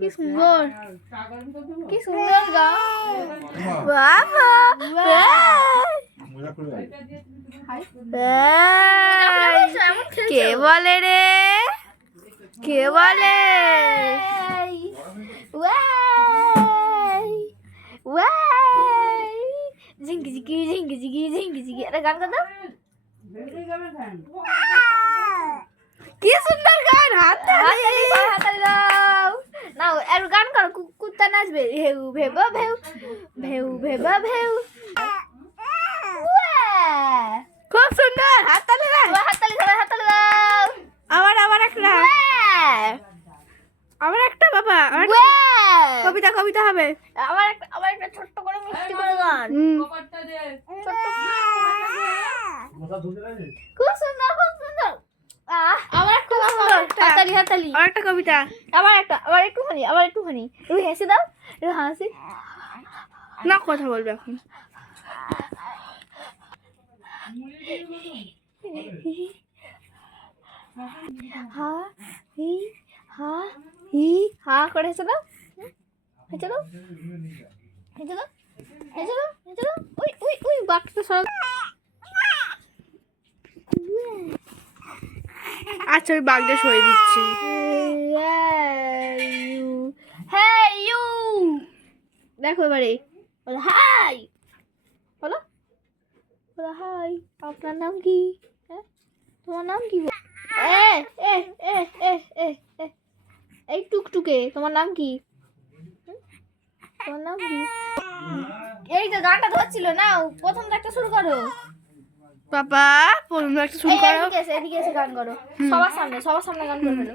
কি সুন্দর, কি সুন্দর গান। বাবা কে বলে রে, কে বলে? ঝিঙ্গি ঝিঙ্গি ঝিঙ্গি ঝিঙ্গি ঝিঙ্গি ঝিঙ্গি, একটা গান গাও। কি সুন্দর গান, হাততালি দাও। নাও আর গান করো, কুত্তা নাচবে। ভেউ ভেবা ভেউ, ভেউ ভেবা ভেউ। খুব সুন্দর, হাততালি দাও, হাততালি দাও, হাততালি দাও। আবার একটা, আবার একটা বাবা, কবিতা কবিতা হবে। আবার একটা ছোট্ট করে মিষ্টি করে গান। খুব সুন্দর, খুব সুন্দর। আবার একটা সুন্দর, হাততালি হাততালি। আবার একটা কবিতা, আবার একটুখানি একটু হেসে দাও, একটু হাসি না, কথা বলবে এখন। হা হি হা হি হা করে হেসে দাও, হেসে দাও, হেসে দাও, হেসে দাও, হেসে দাও। উই উই উই, বাক্স সব। আচ্ছা আমি বাগদা সরিয়ে দিচ্ছি। হ্যাঁ ইউ, দেখো এবারে বলো হাই, বলো বলো হাই। আপনার নাম কি? হ্যাঁ তোমার নাম কি? এ এ এ এ এ এ এই টুকটুকে, তোমার নাম কি? তোমার নাম কি? এই তো গানটা ধরছিল, নাও প্রথম একটা শুরু করো। বাবা প্রথম একটা শুরু করো, এদিকে এসে গান করো, সবার সামনে গান করে ফেলো।